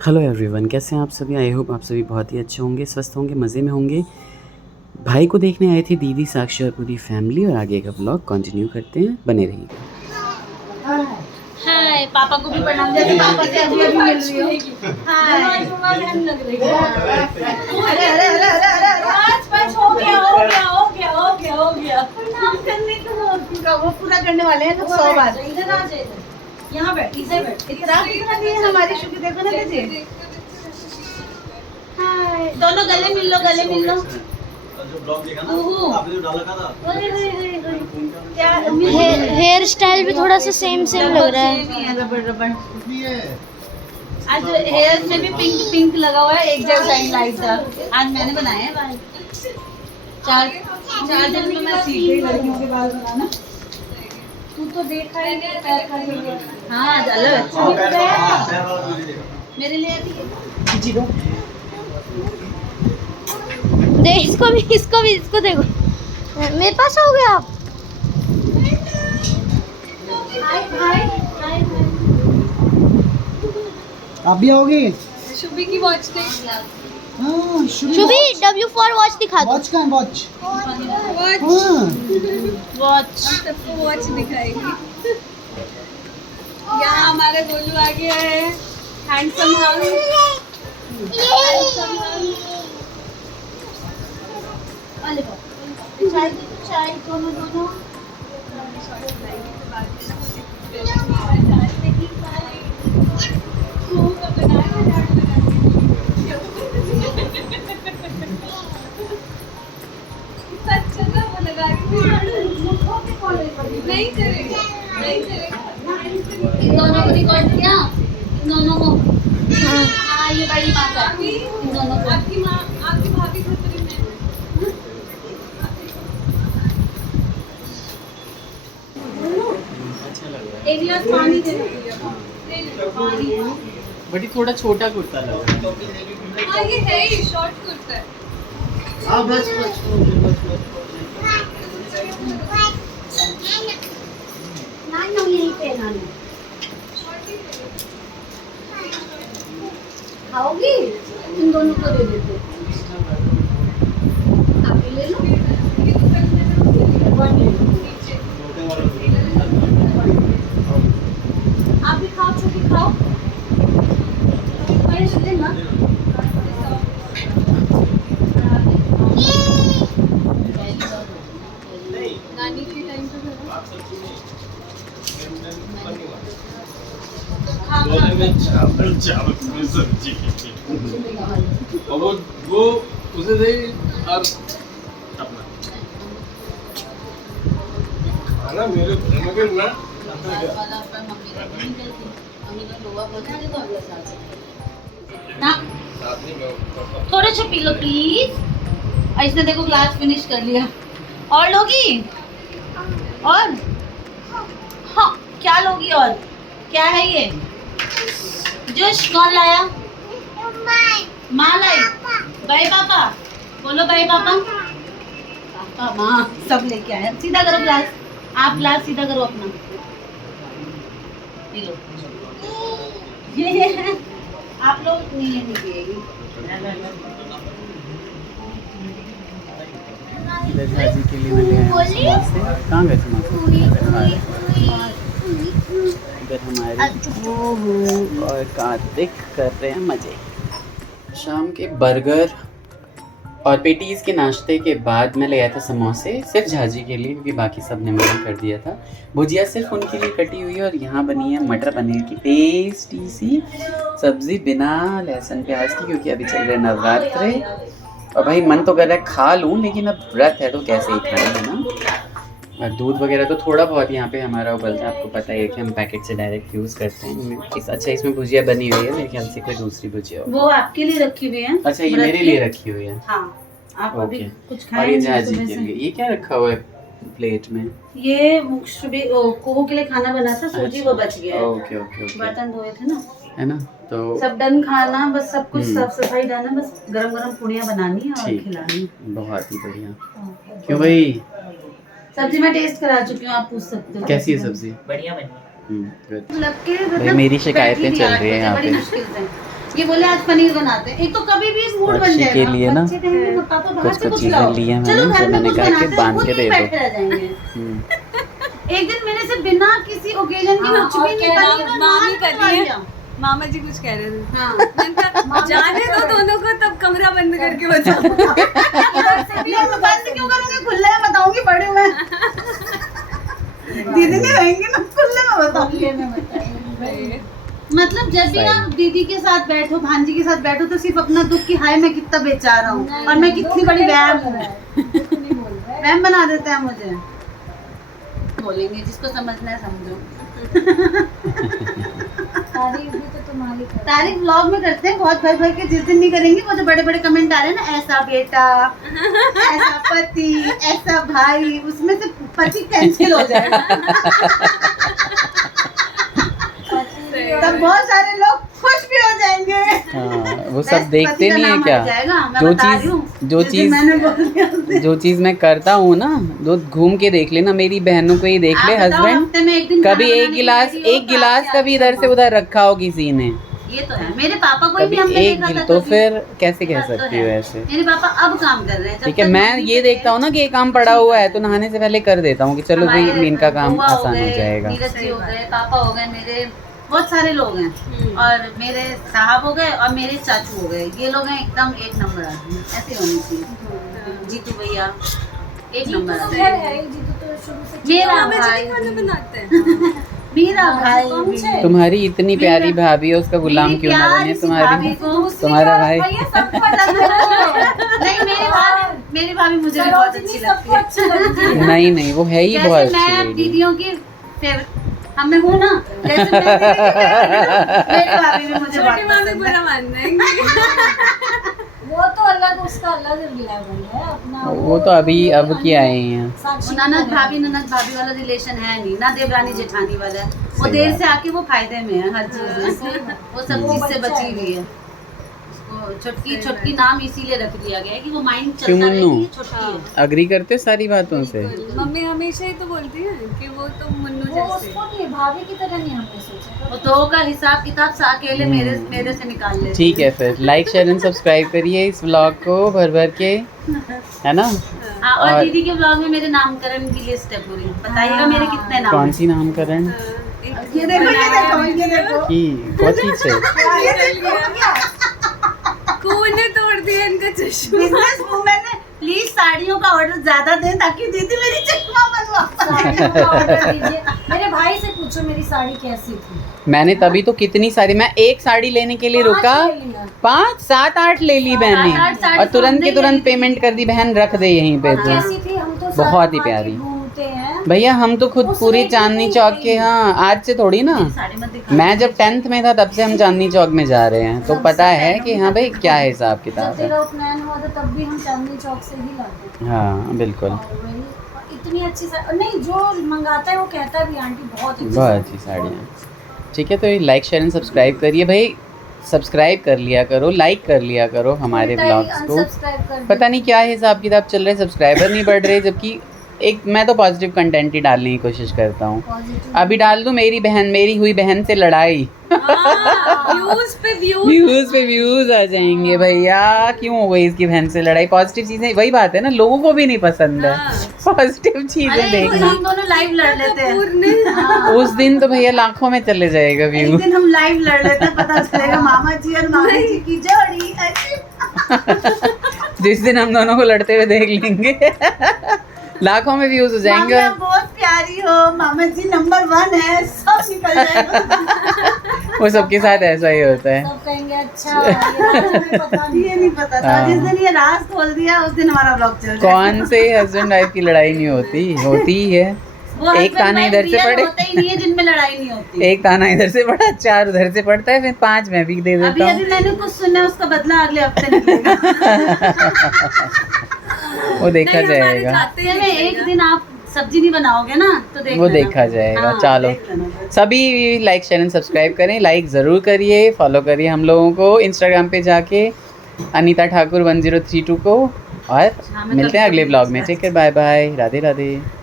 Hello everyone, कैसे हैं आप सभी। आई होप आप सभी बहुत ही अच्छे होंगे, स्वस्थ होंगे, मज़े में होंगे। भाई को देखने आए थे दीदी, साक्षी और पूरी फैमिली, और आगे का ब्लॉग कंटिन्यू करते हैं, बने रहिएगा। हाय, पापा को भी प्रणाम। जैसे पापा से अभी अभी मिल रही हो। हाय, लग रही है। अरे अरे अरे अरे अरे बस हो गया हो गया हो गया हो गया हो गया। प्रणाम करने को वो पूरा करने वाले हैं तो 100 बार। इधर आ जाइए, यहाँ बैठ, इधर बैठ। इतना नहीं है हमारी शुक्र, देखो ना कैसे। हाय, दोनों गले मिल लो, गले मिल लो। जो ब्लॉग देखा ना आपने जो डाला था, क्या हेयर स्टाइल भी थोड़ा सा सेम लग रहा है। रबड़ आज हेयर में भी पिंक पिंक लगा हुआ है, एक जैसा ही लाइट था। आज मैंने बनाए हैं बाल। चार दिन में मैं सीख गई लड़कियों के बाल बनाना। तू तो देखा ही नहीं पैर का जो। हाँ चलो अच्छा मेरे लिए भी दे इसको देखो। मेरे पास हो गया आप। आप भी आओगे? शुभी की वॉच दे। हाँ, शुभी W4 वॉच दिखा दो। वॉच का वॉच। वॉच सबको वॉच दिखाएगी। यहाँ हमारे गोलू आ गया है, हैंडसम चाय दोनों दोनों नहीं करेगा, नहीं करेगा। इन दोनों को रिकॉर्ड किया, इन दोनों को। हाँ ये बड़ी माँ का, इन दोनों को। आपकी माँ, आपकी भाभी खतरे में है। एक गिलास पानी दे दो। पानी बट ये थोड़ा छोटा कुर्ता लग रहा है। हाँ ये है ही शॉर्ट कुर्ता है। हाँ बस ना यही पहना है। खाओगी? इन दोनों को दे देते। आप भी ले लो। आप भी खाओ, छोटी खाओ। लेना। नानी के टाइम पे चावल में सब्जी और वो उसे दे और अपना खाना मेरे मगर ना ना थोड़े से पी लो प्लीज। और इसने देखो ग्लास फिनिश कर लिया। और लोगी? और हाँ क्या लोगी? और क्या है ये? जूस कौन लाया? माँ लाई। बाय पापा बोलो, बाय पापा। पापा माँ सब लेके आए। सीधा करो ग्लास, आप ग्लास सीधा करो अपना, पी लो। ये आप लोग नहीं पिएगी। इधर झाजी के लिए मैं ले आया हूँ समोसे। कहाँ गए समोसे? इधर हमारे और कार्तिक कर रहे हैं मजे। शाम के बर्गर और पेटीज़ के नाश्ते के बाद मैं ले आया था समोसे, सिर्फ झाजी के लिए, क्योंकि बाकी सब ने मना कर दिया था। भुजिया सिर्फ उनके लिए कटी हुई है, और यहाँ बनी है मटर पनीर की टेस्टी सी सब्ज़ी बिना लहसुन प्याज की, क्योंकि अभी चल रहे नवरात्रे। और भाई मन तो कर रहा है खा लूँ, लेकिन अब व्रत है तो कैसे ही खाएंगे ना। और दूध वगैरह तो थोड़ा बहुत यहाँ पे हमारा उबलता है, आपको पता है कि हम पैकेट से डायरेक्ट यूज़ करते हैं। अच्छा इसमें भुजिया बनी हुई है, मेरे ख्याल से कोई दूसरी भुजिया वो आपके लिए रखी हुई है। अच्छा ये मेरे लिए रखी हुई है। हाँ आप अभी कुछ और खाएंगे ये झाजी सुबह के से। लिए ये क्या रखा हुआ है प्लेट में? ये कोहो के लिए खाना बना था, सूजी वो बच गया है। ओके ओके ओके, बर्तन धोए थे ना, है ना। तो सब डन खाना, बस सब कुछ साफ सफाई डालना, बस गरम गरम पूड़ियाँ बनानी है और ठीक, खिलानी। बहुत ही बढ़िया। क्यों भाई? सब्जी मैं टेस्ट करा चुकी हूँ, आप पूछ सकते हो। कैसी है सब्जी? बढ़िया बनी। good. मतलब के भाई मेरी शिकायतें चल रही हैं यहाँ बड़ी पे। मुश्किल से ये बोले आज पनीर बनाते हैं। एक तो कभी भी मूड बन साक्षी जाएगा के लिए ना बच्चे कहेंगे मत पापा बाहर से कुछ कुछ चीजें लाओ, ली हैं चलो मैंने, घर तो में मैंने कुछ कहा कि बनाते हैं, बांध खुद के ही दे बैठे दो। रह जाएंगे। हम्म। एक दिन मेरे से बिना किसी ओकेजन के हाँ, कुछ और भी नहीं कह रहा पनीर और मामी नान कर बनवा रही है। लिया। मामा जी कुछ कह रहे थे। हाँ मैंने कहा, जाने दो दोनों को, तब कमरा बंद करके बताओ। नहीं, मैं बंद क्यों करूँगी, खुले में बताऊंगी बड़े में। दीदी नहीं रहेंगी ना, खुले में बताऊंगी। मतलब जब भी आप दीदी के साथ बैठो, भांजी के साथ बैठो, तो सिर्फ अपना दुख की हाय मैं कितना बेचारा हूँ और मैं कितनी बड़ी वैम हूँ। वैम बना देते हैं मुझे। बोलेंगे जिसको समझना है समझो। तारीफ भी तो तुम्हारी कर। तारीफ व्लॉग में करते हैं बहुत भर भर के, जिस दिन नहीं करेंगे वो जो बड़े बड़े कमेंट आ रहे हैं ना, ऐसा बेटा, ऐसा पति, ऐसा भाई, उसमें से पति कैंसिल हो जाएगा। तब बहुत सारे लोग खुश भी हो जाएंगे। हाँ, वो बस सब देखते पति का नहीं है नाम क्या? हट जाएगा, मैं जो बता चीज- रही हूँ। जो जिस दिन चीज- मैंने बोल दिया उस दिन। जो चीज मैं करता हूँ ना, जो घूम के देख लेना, मेरी बहनों को ही देख आप ले, बताओ, हस्बैंड हफ्ते में एक दिन कभी खाना एक बनाने गिलास की रेडी हो, एक गिलास तो कभी आपके इधर से उधर रखा हो किसी ने, ये तो है। मेरे पापा को भी कभी हमने एक देखा गिल था तो कभी। फिर कैसे कह बात तो सकती है। हो ऐसे? मेरे पापा अब काम कर रहे हैं। जब ठीक है, तक मैं मम्मी ये थे, देखता हूँ ना कि ये काम पड़ा हुआ है, तो नहाने से पहले कर देता हूँ कि चलो भाई हमारे इनका काम बुआ आसान हो गए, जाएगा। नीरज जी हो गए, पापा हो गए, मेरे बहुत सारे लोग हैं और मेरे साहब हो गए और मेरे चाचू हो गए। ये लोग हैं एकदम एक नंबर आदमी, ऐसे होनी चाहिए। जीतू भैया एक नंबर तो आदमी। खैर है ही, जीतू तो शुरू से मेरा मामा जी भाई भी खाना बनाते हैं। मेरा भाई कौन से? भी। तुम्हारी इतनी प्यारी मेरा- भाभी है, उसका गुलाम मेरी क्यों ना बने प्यारी सी तुम्हारी भाभी को। तुम्हारा भाई? भैया सबको अच्छा लगता है। नहीं, मेरी भाभी मुझे भी बहुत अच्छी सबको अच्छी लगती लगती है। है। नहीं नहीं, वो है ही बहुत जैसे मैं अच्छी लेडी। दीदियों की फिर हमें हूँ ना, जैसे मैं दीदी की favorite हूँ, मेरी भाभी भी मुझे बहुत छोटी मामी पसंद बुरा है। मान देंगे। वो तो अलग, उसका अलग लेवल है अपना। वो तो अभी अब की आए हैं। साक्षी ननद भाभी वाला रिलेशन है नहीं ना, देवरानी जेठानी वाला है। वो सही देर बात से आके वो फायदे में है हर चीज में, वो सब वो चीज से बच्चा बची है। हुई है। उसको छुटकी नाम इसीलिए रख दिया गया है कि वो माइंड क्यों चलता रहे मुन्नू? कि ये छुटकी है। अग्री करते हो सारी बातों से? मम्मी हमेशा ही तो बोलती है कि वो तो मुन्नू वो जैसे। उसको नहीं, भाभी की तरह नहीं हमने सोचा। वो दो का हिसाब किताब सा अकेले मेरे से निकाल लेते ठीक है, फिर लाइक शेयर एंड सब्सक्राइब करिए इस व्लॉग को भर भर के, है ना? हाँ, और और- दीदी के ब्लॉग में मेरे नामकरण की लिस्ट है पूरी, बताइएगा मेरे कितने नाम कौन हैं। सी नामकरण ये देखो ये देखो की? बहुत चीज है। कौन ने तोड़ दिया इनका चश्मा? बिजनेस वूमेन है, प्लीज साड़ियों का ऑर्डर ज्यादा दें ताकि दीदी मेरी चश्मा बनवा पाए। साड़ियों का ऑर्डर दीजिए। मेरे भाई से पूछो मेरी साड़ी कैसी थी। मैंने तभी तो कितनी सारी, मैं एक साड़ी लेने के लिए रुका, 5 ले लिया। 5 7 8 ले ली बहन 7-8 ने, साड़ी और तो तुरंत हमने के तुरंत ले ली। पेमेंट कर दी, बहन रख दे यहीं पे तो। कैसी थी? हम तो बहुत साथ ही मार्केट प्यारी। घूमते हैं। भैया हम तो खुद उसने पूरी भी चांदनी नहीं चौक के, ली। हाँ आज से थोड़ी ना, साड़ी मत दिखा। मैं जब 10th में था तब से हम चांदनी चौक में जा रहे हैं, तो पता है कि हाँ भाई क्या हिसाब जब किताब है। तेरा उपनयन हुआ था तब भी हम चांदनी चौक से ही लाते थे। हाँ बिल्कुल, और इतनी अच्छी नहीं, जो मंगाता है वो कहता भी आंटी बहुत अच्छी बहुत साड़ी अच्छी है, साड़ियाँ। ठीक है, तो लाइक शेयर एंड सब्सक्राइब करिए भाई, सब्सक्राइब कर लिया करो, लाइक कर लिया करो हमारे उल्टा ही ब्लॉग्स को। unsubscribe कर पता नहीं क्या हिसाब किताब चल रहा है, सब्सक्राइबर नहीं बढ़ रहे, जबकि एक मैं तो पॉजिटिव कंटेंट ही डालने की कोशिश करता हूँ। पॉजिटिव। अभी डाल दूँ मेरी हुई बहन से लड़ाई, व्यूज पे व्यूज। व्यूज पे व्यूज आ जाएंगे भैया, क्यों हो गई इसकी बहन से लड़ाई? पॉजिटिव चीजें, वही बात है ना, लोगों को भी नहीं पसंद है पॉजिटिव चीजें अरे देखना। हम दोनों लाइव लड़ लेते हैं। ने उस दिन तो भैया लाखों में चले जाएगा एक व्यू। दिन हम लाइव लड़ लेते हैं, पता चलेगा मामा जी और मामी जी की जोड़ी ऐसी। जिस दिन हम दोनों को लड़ते हुए देख लेंगे लाखों में व्यूज हो जाएंगे। मामी आप बहुत प्यारी हो, मामा जी नंबर 1 है, सब निकल जाएगा। वो सबके साथ ऐसा ही होता है। सब कहेंगे अच्छा ये हमें पता नहीं ये नहीं पता था, हाँ। जिस दिन ये राज खोल दिया उस दिन हमारा ब्लॉग चल जाएगा। कौन से हस्बैंड वाइफ की लड़ाई नहीं होती? होती ही है। वो एक husband ताना wife इधर से real पड़े, होता ही नहीं है जिनमें लड़ाई नहीं होती। एक ताना इधर से पड़ा, 4 उधर से पड़ता है, फिर 5 मैं भी दे अभी देता अभी हूँ। मैंने कुछ सुना, उसका बदला अगले हफ्ते निकलेगा। वो देखा जाएगा, हफ्ते में एक दिन आप सब्जी नहीं बनाओगे ना तो देख वो लेना। देखा जाएगा। हाँ, चलो देख लेना। सभी लाइक शेयर एंड सब्सक्राइब करें, लाइक ज़रूर करिए, फॉलो करिए हम लोगों को इंस्टाग्राम पे जाके अनीता ठाकुर 1032 को, और हाँ, मैं मिलते हैं कभी अगले कभी ब्लॉग में। बस- ठीक है, बाय बाय, राधे राधे।